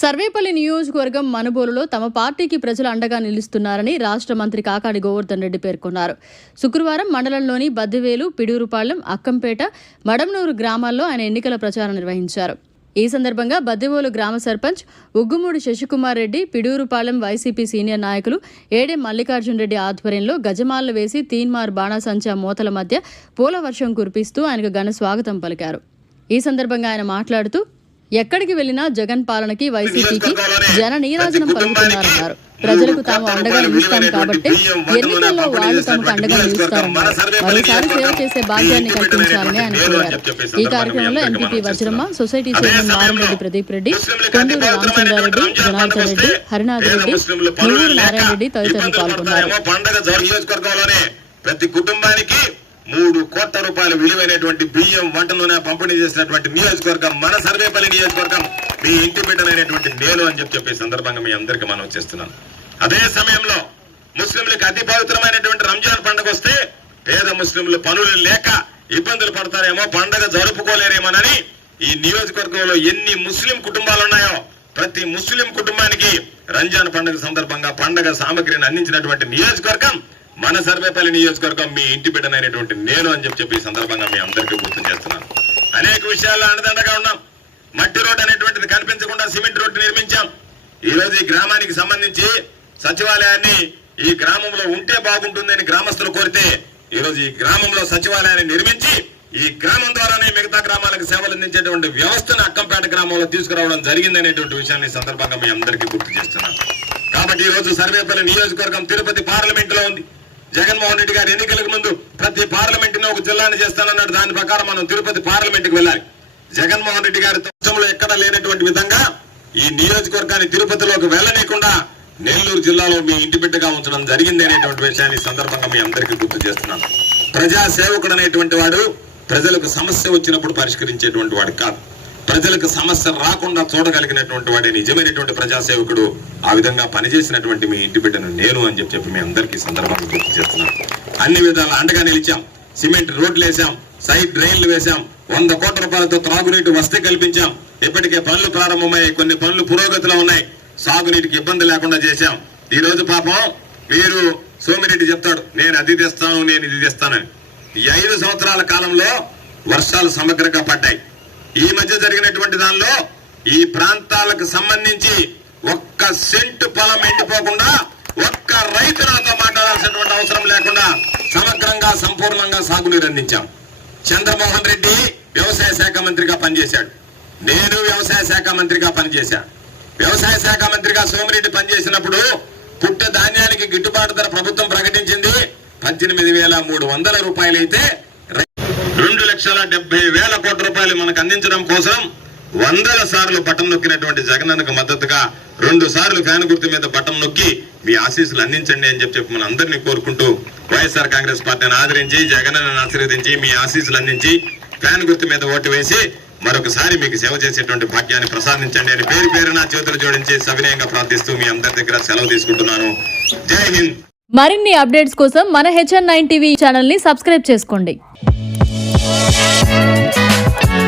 సర్వేపల్లి నియోజకవర్గం మనుబోలులో తమ పార్టీకి ప్రజలు అండగా నిలుస్తున్నారని రాష్ట్ర మంత్రి కాకాడి గోవర్ధన్ రెడ్డి పేర్కొన్నారు. శుక్రవారం మండలంలోని బద్దివేలు పిడూరుపాలెం అక్కంపేట మడంనూరు గ్రామాల్లో ఆయన ఎన్నికల ప్రచారం నిర్వహించారు. ఈ సందర్భంగా బద్దివోలు గ్రామ సర్పంచ్ ఉగ్గుమూడి శశికుమార్ రెడ్డి పిడూరుపాలెం వైసీపీ సీనియర్ నాయకులు ఏడే మల్లికార్జున్ రెడ్డి ఆధ్వర్యంలో గజమాలను వేసి తీన్మార్ బాణాసంచా మూతల మధ్య పూల వర్షం కురిపిస్తూ ఆయనకు ఘన స్వాగతం పలికారు. ఈ సందర్భంగా ఆయన మాట్లాడుతూ ఎక్కడికి వెళ్ళినా జగన్ పాలనకి వైసీపీకి జన నీరాజనం పలుకుతున్నారన్నారు. ప్రజలకు తాము అండగా నిలుస్తాం కాబట్టి ఎన్నికల్లో వాళ్ళు తమకు అండగా నిలుస్తారన్నారు మరోసారి సేవ చేసే భాగ్యాన్ని కల్పించాలని ఆయన కోరారు. ఈ కార్యక్రమంలో MPP Vajramma society chairman Maramreddy Pradeep Reddy Konduru Ramachandrareddy Janardhan Reddy Harinath Reddy Nuvvuru Narayana Reddy తదితరులు పాల్గొన్నారు. ప్రతి కుటుంబానికి మూడు కోట్ల రూపాయల విలువైనటువంటి బియ్యం వంట నూనె పంపిణీ చేసినటువంటి నియోజకవర్గం మన సర్వేపల్లి నియోజకవర్గం మీ ఇంటి బిడ్డలైనటువంటి నేను అని చెప్పి చెప్పే సందర్భంగా మీ అందరికీ మనం చేస్తున్నాను అదే సమయంలో ముస్లింలకు అతి పవిత్రమైనటువంటి రంజాన్ పండుగ వస్తే పేద ముస్లింలు పనులు లేక ఇబ్బందులు పడతారేమో పండగ జరుపుకోలేరేమోనని ఈ నియోజకవర్గంలో ఎన్ని ముస్లిం కుటుంబాలు ఉన్నాయో ప్రతి ముస్లిం కుటుంబానికి రంజాన్ పండుగ సందర్భంగా పండగ సామగ్రిని అందించినటువంటి నియోజకవర్గం మన సర్వేపల్లి నియోజకవర్గం మీ ఇంటి బిడ్డనైనటువంటి నేను అని చెప్పి చెప్పి ఈ సందర్భంగా మీ అందరికీ గుర్తు చేస్తున్నాను అనేక విషయాల్లో అండదండగా ఉన్నాం. మట్టి రోడ్డు అనేటువంటిది కనిపించకుండా సిమెంట్ రోడ్డు నిర్మించాం. ఈ రోజు ఈ గ్రామానికి సంబంధించి సచివాలయాన్ని ఈ గ్రామంలో ఉంటే బాగుంటుందని గ్రామస్తులు కోరితే ఈ రోజు ఈ గ్రామంలో సచివాలయాన్ని నిర్మించి ఈ గ్రామం ద్వారానే మిగతా గ్రామాలకు సేవలు అందించేటువంటి వ్యవస్థను అక్కంపేట గ్రామంలో తీసుకురావడం జరిగిందనేటువంటి విషయాన్ని సందర్భంగా మీ అందరికీ గుర్తు చేస్తున్నాను కాబట్టి ఈ రోజు సర్వేపల్లి నియోజకవర్గం తిరుపతి పార్లమెంట్లో ఉంది. జగన్మోహన్ రెడ్డి గారు ఎన్నికలకు ముందు ప్రతి పార్లమెంట్ ఒక జిల్లాని చేస్తానన్నాడు. దాని ప్రకారం మనం తిరుపతి పార్లమెంట్కి వెళ్ళాలి. జగన్మోహన్ రెడ్డి గారి తత్వంలో ఎక్కడ లేనటువంటి విధంగా ఈ నియోజకవర్గాన్ని తిరుపతిలోకి వెళ్ళనీయకుండా నెల్లూరు జిల్లాలో మీ ఇంటి బిడ్డగా ఉంచడం జరిగింది అనేటువంటి విషయాన్ని సందర్భంగా మీ అందరికీ గుర్తు చేస్తున్నాను. ప్రజాసేవకుడు అనేటువంటి వాడు ప్రజలకు సమస్య వచ్చినప్పుడు పరిష్కరించేటువంటి వాడు కాదు. ప్రజలకు సమస్య రాకుండా చూడగలిగినటువంటి వాడే నిజమైనటువంటి ప్రజాసేవకుడు ఆ విధంగా పనిచేసినటువంటి మీ ఇంటి బిడ్డను నేను అని చెప్పి చెప్పి మీ అందరికీ సందర్భాన్ని గుర్తు చేస్తున్నాను. అన్ని విధాల అండగా నిలిచాం. సిమెంట్ రోడ్లు వేసాం సైడ్ డ్రైన్లు వేసాం వంద కోట్ల రూపాయలతో త్రాగునీటి వసతి కల్పించాం. ఇప్పటికే పనులు ప్రారంభమయ్యాయి కొన్ని పనులు పురోగతిలో ఉన్నాయి. సాగునీటికి ఇబ్బంది లేకుండా చేశాం. ఈ రోజు పాపం మీరు సోమిరెడ్డి చెప్తాడు నేను అది తెస్తాను నేను ఇది తెస్తానని. ఈ ఐదు సంవత్సరాల కాలంలో వర్షాలు సమగ్రంగా పడ్డాయి. ఈ మధ్య జరిగినటువంటి దానిలో ఈ ప్రాంతాలకు సంబంధించి ఒక్క సెంటు పొలం ఎండిపోకుండా ఒక్క రైతు నాతో మాట్లాడాల్సినటువంటి అవసరం లేకుండా సమగ్రంగా సంపూర్ణంగా సాగునీరు అందించాం. చంద్రమోహన్ రెడ్డి వ్యవసాయ శాఖ మంత్రిగా పనిచేశాడు. నేను వ్యవసాయ శాఖ మంత్రిగా పనిచేశాను వ్యవసాయ శాఖ మంత్రిగా సోమిరెడ్డి పనిచేసినప్పుడు పుట్ట ధాన్యానికి గిట్టుబాటు ధర ప్రభుత్వం ప్రకటించింది. పద్దెనిమిది వేల మూడు వందల రూపాయలైతే రై- రెండు లక్షల డెబ్బై వేల రూపాయలు మనకు అందించడం కోసం వందల సార్లు బటన్ నొక్కినటువంటి జగనన్నకు మద్దతుగా రెండు సార్లు ఫ్యాన్ గుర్తు మీద బటన్ నొక్కి మీ ఆశీస్సులు అందించండి అని చెప్పి మన అందరినీ కోరుకుంటూ వైఎస్ఆర్ కాంగ్రెస్ పార్టీని ఆదరించి జగనన్నను ఆశీర్వదించి మీ ఆశీస్సులు అందించి ఫ్యాన్ గుర్తు మీద ఓటు వేసి మరొకసారి మీకు సేవ చేసేటువంటి భాగ్యాన్ని ప్రసాదించండి అని పేరు పేరున చేతులు జోడించి సవినయంగా ప్రార్థిస్తూ మీ అందరి దగ్గర సెలవు తీసుకుంటున్నాను. జై హింద్. మరిన్ని అప్డేట్స్ కోసం మన హెచ్ఎన్ నైన్ టీవీ ఛానల్ని సబ్స్క్రైబ్ చేసుకోండి. Thank you.